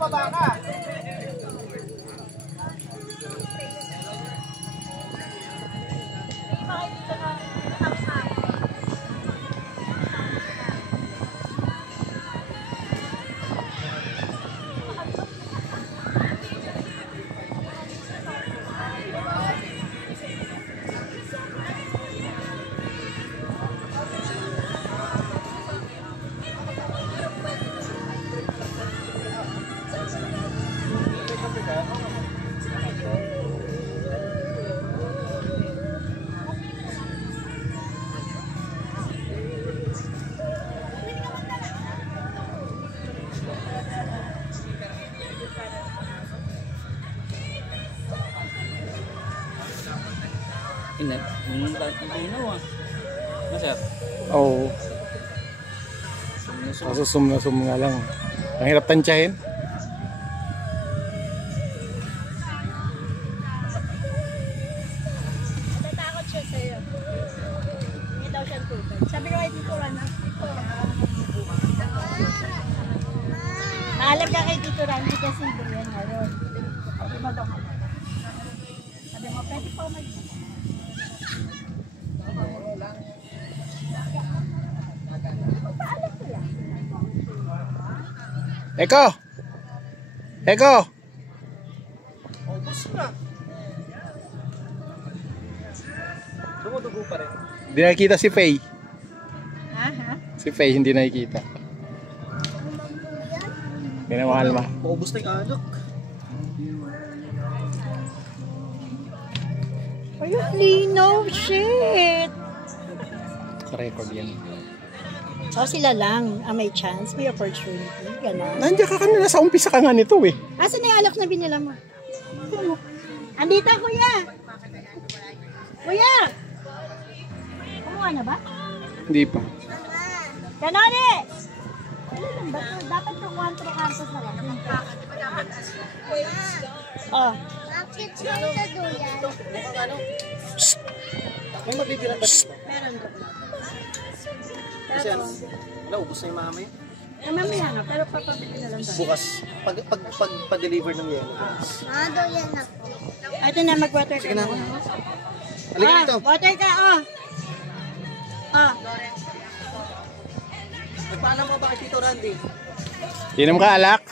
baba ka. Oo. Kaso sum nga lang. Ang hirap tansyahin. Natatakot siya sa'yo. Hindi daw siyang tubig. Sabi ko kay Tito Randy. Maalam ka kay Tito Randy kasi yan ngayon. Sabi mo daw ka. Sabi mo, pwede pa mag... Eko! Eko! Ubus na. Dumudugo pa rin. Hindi nakikita si Faye. Ha? Si Faye hindi nakikita. Hindi na mahal ma. Ubus na yung anak. Ayun, lino, shit! Sa record yan. So sila lang ang may chance, may opportunity, gano'n. Nandiyan ka kanina sa umpisa ka nga nito eh. Asan na yung alak na binila mo? Andito, kuya! Kuya! Kumuha na ba? Hindi pa. Ganon eh! Dapat yung 4 kantos na lang. Oh. Bakit siya ito doon? May mabibilang ba dito? Meron doon. Kasi ano, naubos na yung mamaya. Mamaya nga, pero papabili na lang tayo. Bukas, pag-deliver ng yelo. Doon ako. Ito na, mag-water ka. Sige na. Halika dito. Water ka, oh. Oh. Nagpaalam mo ba kay Tito Randy? Inom ka alak.